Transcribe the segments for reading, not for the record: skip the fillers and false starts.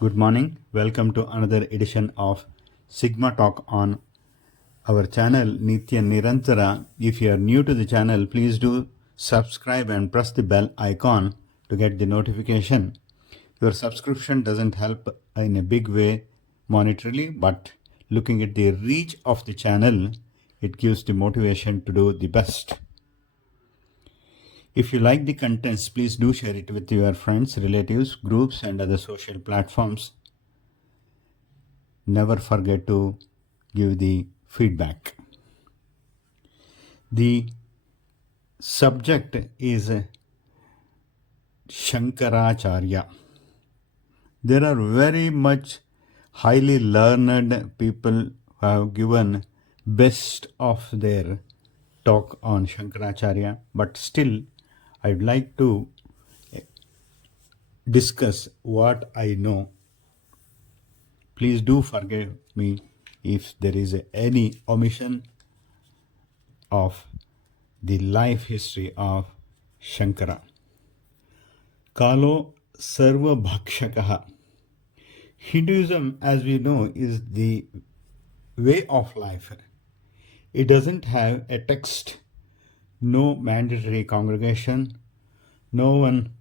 Good morning. Welcome to another edition of Sigma Talk on our channel Nitya Nirantara. If you are new to the channel, please do subscribe and press the bell icon to get the notification. Your subscription doesn't help in a big way monetarily, but looking at the reach of the channel, it gives the motivation to do the best. If you like the contents, please do share it with your friends, relatives, groups, and other social platforms. Never forget to give the feedback. The subject is Shankaracharya. There are very much highly learned people who have given best of their talk on Shankaracharya, but still I'd like to discuss what I know. Please do forgive me if there is any omission of the life history of Shankara. Kalo Sarva Bhakshakaha. Hinduism, as we know, is the way of life. It doesn't have a text, no mandatory congregation, no one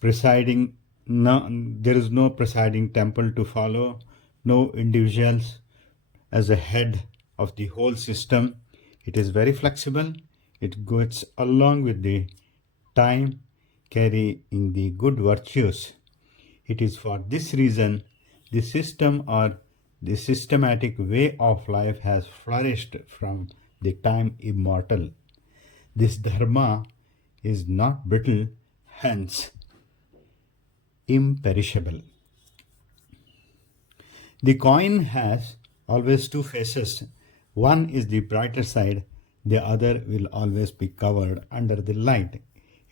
presiding, there is no presiding temple to follow, no individuals as a head of the whole system. It is very flexible. It goes along with the time, carrying the good virtues. It is for this reason the system or the systematic way of life has flourished from the time immortal. This dharma is not brittle, hence imperishable. The coin has always two faces. One is the brighter side, the other will always be covered under the light.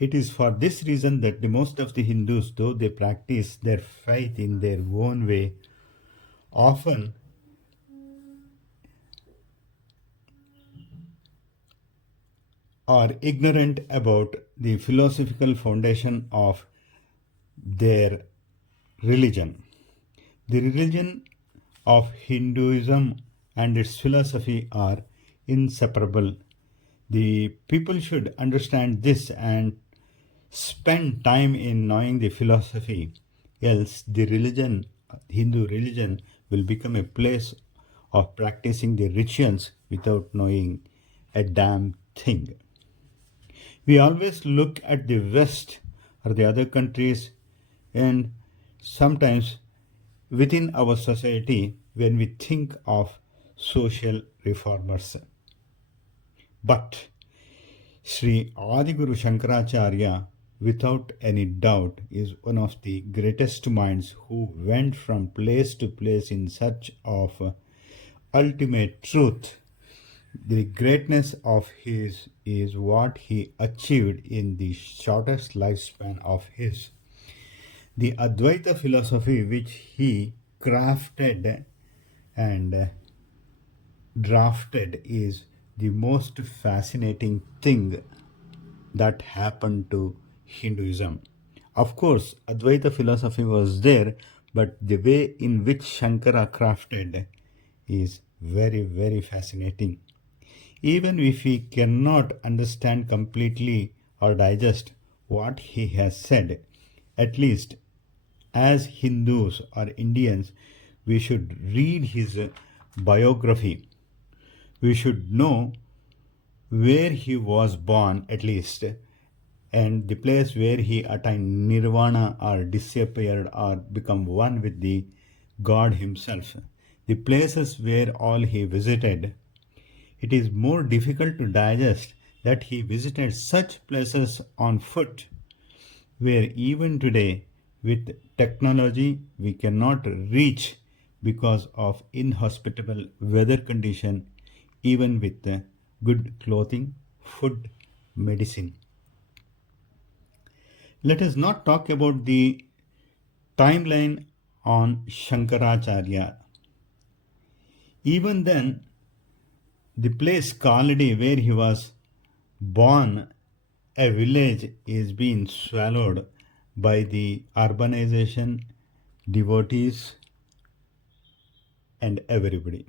It is for this reason that the most of the Hindus, though they practice their faith in their own way, often are ignorant about the philosophical foundation of their religion. The religion of Hinduism and its philosophy are inseparable. The people should understand this and spend time in knowing the philosophy, else the religion, Hindu religion, will become a place of practicing the rituals without knowing a damn thing. We always look at the West or the other countries, and sometimes within our society when we think of social reformers. But Sri Adiguru Shankaracharya, without any doubt, is one of the greatest minds who went from place to place in search of ultimate truth. The greatness of his is what he achieved in the shortest lifespan of his. The Advaita philosophy which he crafted and drafted is the most fascinating thing that happened to Hinduism. Of course, Advaita philosophy was there, but the way in which Shankara crafted is very, very fascinating. Even if we cannot understand completely or digest what he has said, at least as Hindus or Indians, we should read his biography. We should know where he was born, at least, and the place where he attained nirvana or disappeared or become one with the God himself. The places where all he visited. It is more difficult to digest that he visited such places on foot, where even today with technology we cannot reach because of inhospitable weather condition, even with good clothing, food, medicine. Let us not talk about the timeline on Shankaracharya. Even then, the place Kaladi where he was born, a village, is being swallowed by the urbanization devotees, and everybody.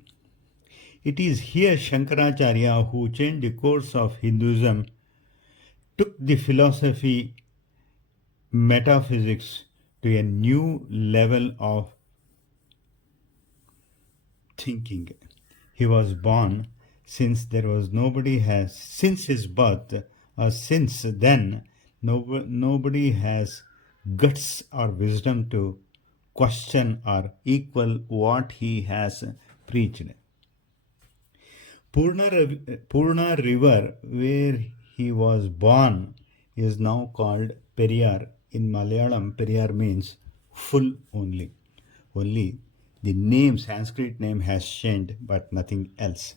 It is here Shankaracharya, who changed the course of Hinduism, took the philosophy, metaphysics to a new level of thinking. He was born since there was nobody has since his birth or since then nobody has guts or wisdom to question or equal what he has preached. Purna river where he was born is now called Periyar. In Malayalam, Periyar means full only. Only the name, Sanskrit name has changed, but nothing else.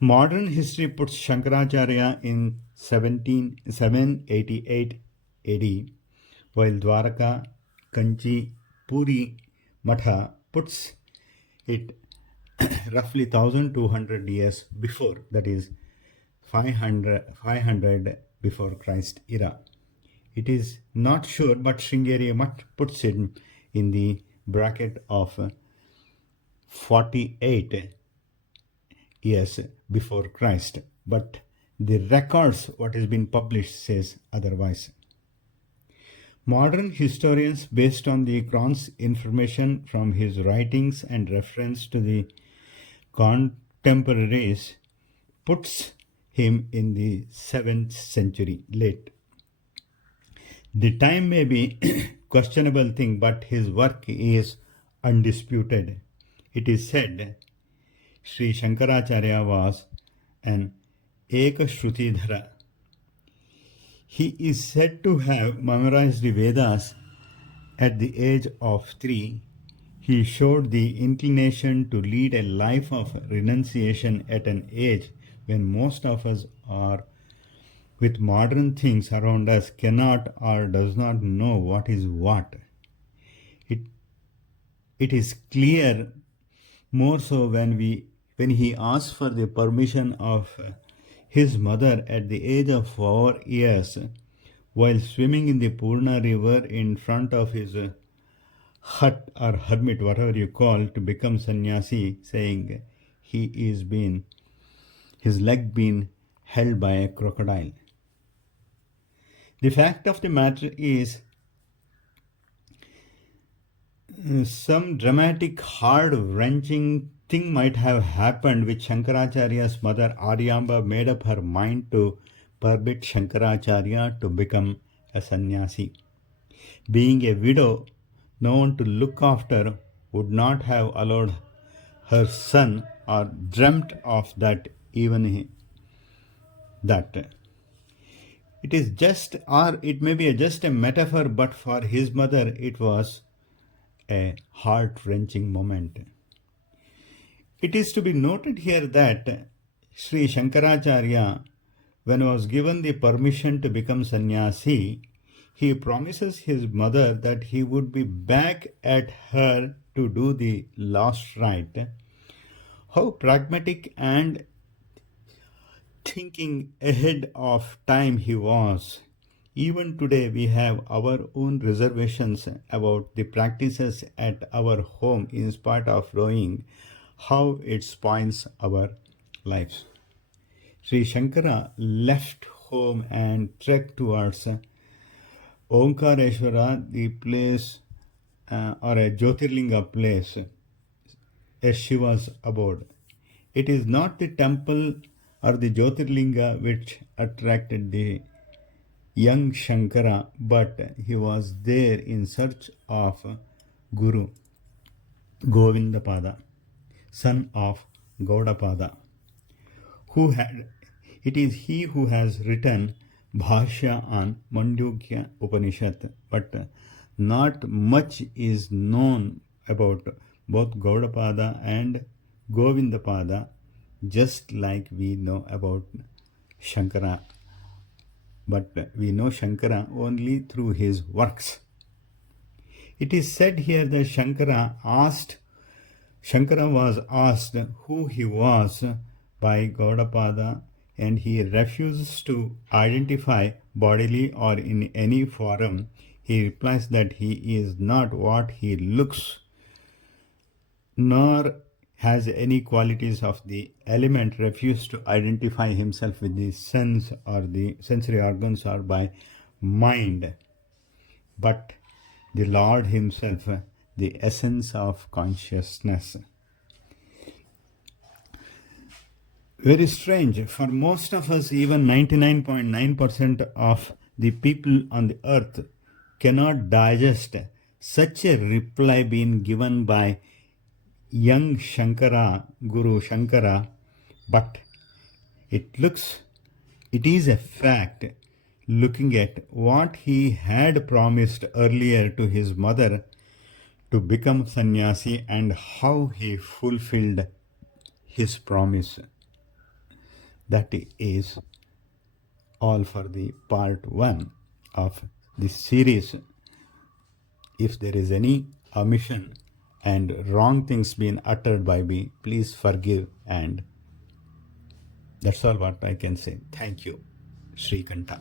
Modern history puts Shankaracharya in 788 AD, while Dwaraka, Kanchi, Puri, Matha puts it roughly 1200 years before, that is 500 before Christ era. It is not sure, but Sringeri Mutt puts it in the bracket of 48 years before Christ, but the records, what has been published, says otherwise. Modern historians, based on the Kron's information from his writings and reference to the contemporaries, puts him in the 7th century late. The time may be questionable thing, but his work is undisputed. It is said Sri Shankaracharya was an Ekashrutidhara. He is said to have memorized the Vedas at the age of 3. He showed the inclination to lead a life of renunciation at an age when most of us are, with modern things around us, cannot or does not know what is what. It is clear more so when he asked for the permission of his mother at the age of 4 years while swimming in the Purna river in front of his hut or hermit, whatever you call, to become sannyasi, saying his leg been held by a crocodile. The fact of the matter is, some dramatic, heart-wrenching thing might have happened which Shankaracharya's mother Aryamba made up her mind to permit Shankaracharya to become a sannyasi. Being a widow, no one to look after, would not have allowed her son or dreamt of that even that. It is just, or it may be just a metaphor, but for his mother it was a heart-wrenching moment. It is to be noted here that Sri Shankaracharya, when was given the permission to become sannyasi, he promises his mother that he would be back at her to do the last rite. How pragmatic and thinking ahead of time he was. Even today, we have our own reservations about the practices at our home, in spite of knowing how it spoils our lives. Sri Shankara left home and trekked towards Omkareshwara, the place or a Jyotirlinga place, a Shiva's abode. It is not the temple or the Jyotirlinga which attracted the young Shankara, but he was there in search of Guru Govindapada, son of Gaudapada, who had it is he who has written Bhashya on Mandukya Upanishad, but not much is known about both Gaudapada and Govindapada, just like we know about Shankara. But we know Shankara only through his works. It is said here that Shankara was asked who he was by Gaudapada, and he refuses to identify bodily or in any form he replies that he is not what he looks, nor has any qualities of the element, refused to identify himself with the sense or the sensory organs or by mind, but the Lord himself, the essence of consciousness. Very strange. For most of us, even 99.9% of the people on the earth cannot digest such a reply being given by young Shankara, Guru Shankara, but it looks, it is a fact, looking at what he had promised earlier to his mother to become sannyasi and how he fulfilled his promise. That is all for the part 1 of this series. If there is any omission and wrong things being uttered by me, please forgive, and that's all what I can say. Thank you. Sri Kanta.